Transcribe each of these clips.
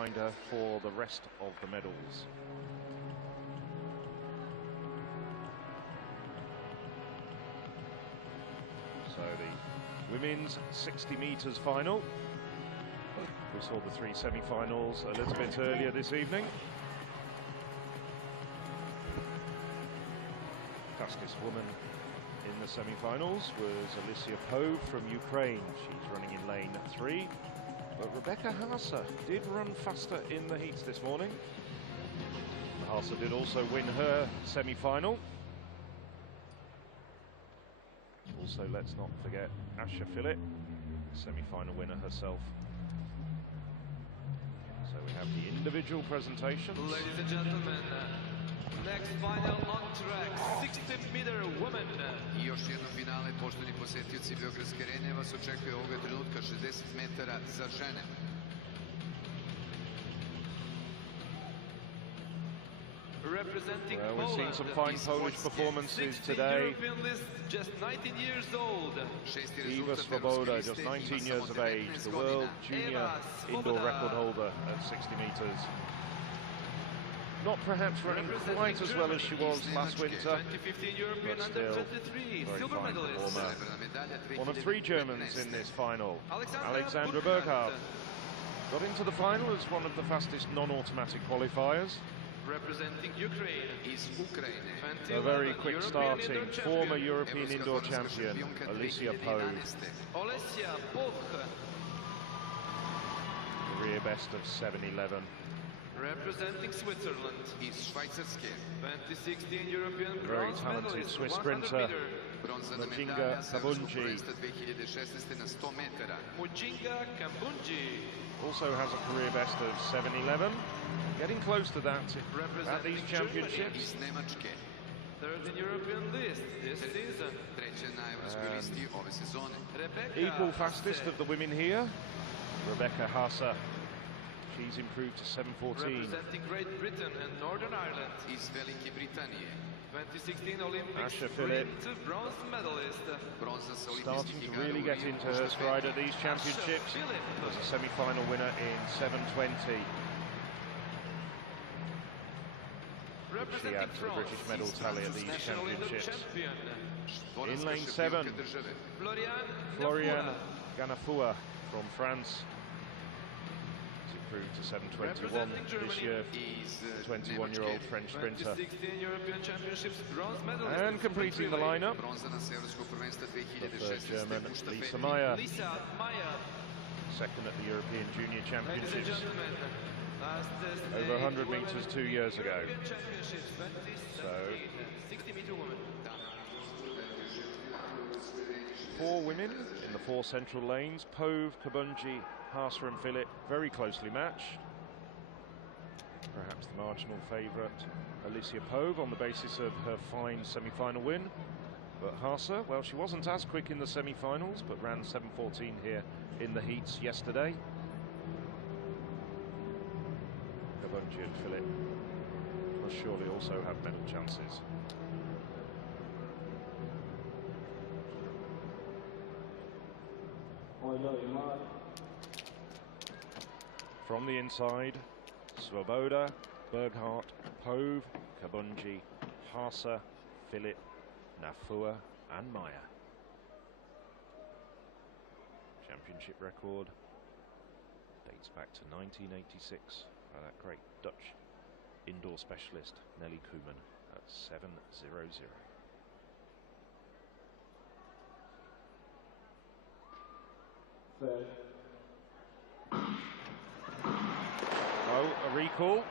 reminder for the rest of the medals. So the women's 60 meters final. We saw the three semi-finals a little bit earlier this evening. Fastest woman in the semi-finals was Alicia Pove from Ukraine. She's running in lane 3. But Rebecca Hasa did run faster in the heats this morning. Hasa did also win her semi-final. Also, let's not forget Asha Phillip, semi-final winner herself. So we have the individual presentations. Ladies and gentlemen, next final on track, 60-meter women. I još jedno finale, poštovani posjetioci Beogradske arene, vas očekuje ovoga trenutka 60 metara za žene. Well, we've seen some fine Polish performances today. Just 19 years old. Iva Svoboda, just 19 years of age, the world junior indoor record holder at 60 meters. Not perhaps running quite as well as she was last winter, but still very fine performer. One of 3 Germans in this final, Alexandra Berghardt, got into the final as one of the fastest non-automatic qualifiers. Representing Ukraine is Ukraine. A very quick starting, former European indoor champion, Alicia Pove. Career best of 7:11. Representing Switzerland is Švajcarske. 2016 European very talented Swiss sprinter, Mujinga Kabunji. Mujinga Kabunji also has a career best of 7:11. Getting close to that at these championships. Third in European list this season. Equal fastest of the women here, Rebecca Hasa. She's improved to 7:14. Representing Great Britain and Northern Ireland is 2016 Olympics Asha Phillip, bronze medalist. Starting to really get into her stride at these championships. Was a semi-final winner in 7:20. She adds to the British medal tally at these championships. In lane 7, Florian Ganafua from France. He's improved to 7:21 this year. 21-year-old French sprinter. And completing the lineup, the third German, Lisa Meyer. Second at the European Junior Championships. Over 100 meters 2 years ago. So, 4 women in the 4 central lanes. Pove, Kabunji, Hasa and Phillip very closely matched. Perhaps the marginal favourite, Alicia Pove, on the basis of her fine semi-final win. But Hasa, well, she wasn't as quick in the semi-finals, but ran 7:14 here in the heats yesterday. Kabunji and Phillip must surely also have medal chances. From the inside, Svoboda, Berghardt, Pove, Kabunji, Hasa, Phillip, Nafua and Meyer. Championship record dates back to 1986 by that great Dutch indoor specialist Nelly Koeman at 7:00. Oh, a recall.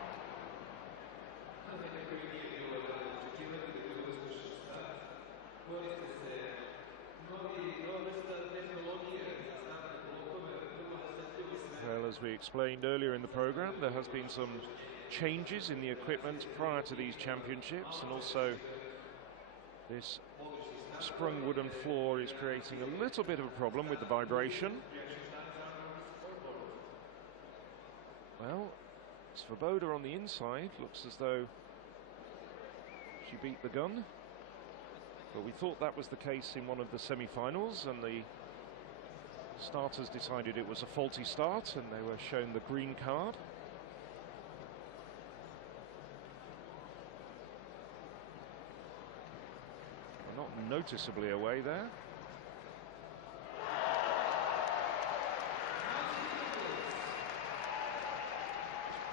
Well, as we explained earlier in the program, there has been some changes in the equipment prior to these championships, and also this sprung wooden floor is creating a little bit of a problem with the vibration. Well, Svoboda on the inside looks as though she beat the gun, but we thought that was the case in one of the semi-finals, and the starters decided it was a faulty start and they were shown the green card. noticeably away there.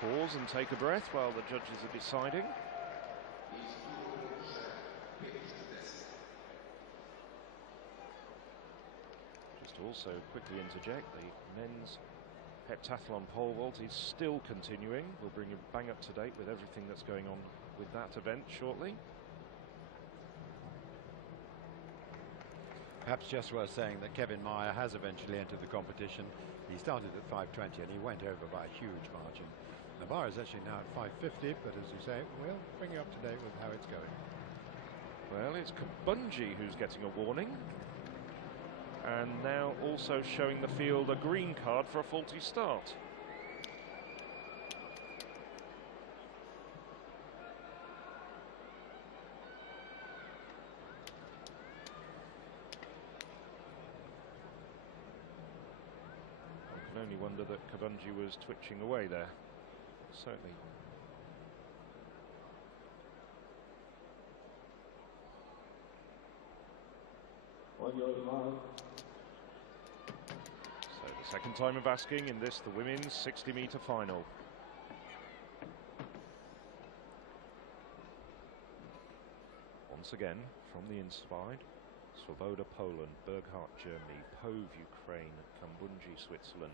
Pause and take a breath while the judges are deciding. Just also quickly interject, the men's heptathlon pole vault is still continuing. We'll bring you bang up to date with everything that's going on with that event shortly. Perhaps just worth saying that Kevin Meyer has eventually entered the competition. He started at 5:20 and he went over by a huge margin. The bar is actually now at 5:50, but as you say, we'll bring you up to date with how it's going. Well, it's Kabunji who's getting a warning. And now also showing the field a green card for a faulty start. I can only wonder that Kabunji was twitching away there. Certainly. So the second time of asking in this, the women's 60-meter final. Once again, from the inside, Swoboda, Poland, Berghardt, Germany, Pove, Ukraine, Kambunji, Switzerland,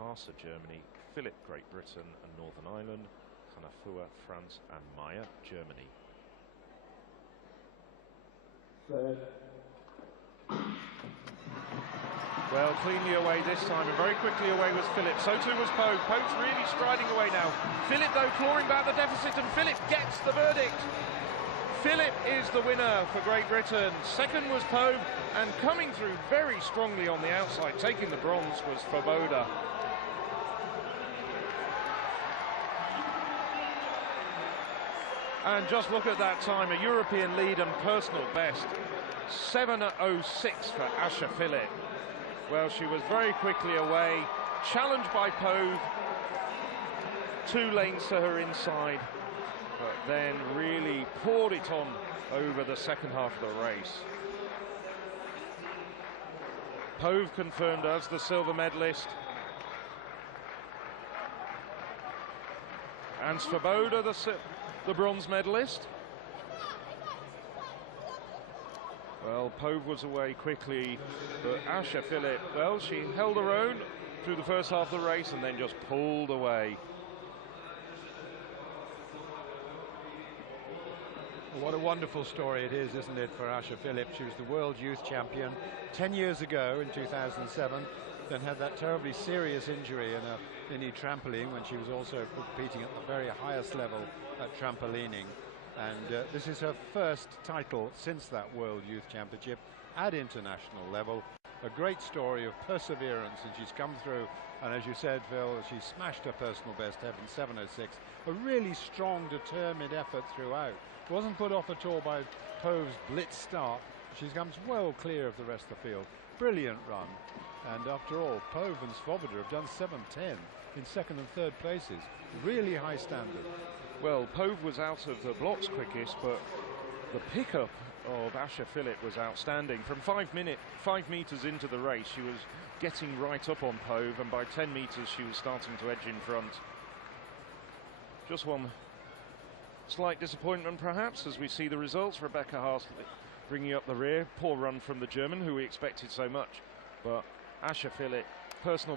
Haase, Germany, Philip, Great Britain and Northern Ireland, Hanafua, France and Maya, Germany. Well, cleanly away this time, and very quickly away was Philip. So too was Pove. Pove's really striding away now. Philip, though, clawing back the deficit, and Philip gets the verdict. Philip is the winner for Great Britain. Second was Pove, and coming through very strongly on the outside, taking the bronze, was Svoboda. And just look at that time, a European lead and personal best. 7:06 for Asha Philip. Well, she was very quickly away, challenged by Pove, 2 lanes to her inside, but then really poured it on over the second half of the race. Pove confirmed as the silver medalist. And Svoboda, the bronze medalist. Well, Pove was away quickly, but Asha Philip, well, she held her own through the first half of the race and then just pulled away. What a wonderful story it is, isn't it, for Asha Philip? She was the world youth champion 10 years ago in 2007, then had that terribly serious injury in a trampoline when she was also competing at the very highest level at trampolining. And this is her first title since that World Youth Championship at international level. A great story of perseverance, and she's come through, and as you said, Phil, she smashed her personal best ever in 7:06. A really strong, determined effort throughout. Wasn't put off at all by Pove's blitz start. She comes well clear of the rest of the field. Brilliant run. And after all, Pove and Svoboda have done 7:10 in second and third places. Really high standard. Well, Pove was out of the blocks quickest, but the pickup of Asha Philip was outstanding. From 5 meters into the race, she was getting right up on Pove, and by 10 meters she was starting to edge in front. Just one slight disappointment perhaps as we see the results. Rebecca Haase bringing up the rear. Poor run from the German, who we expected so much, but Asha Philip, personal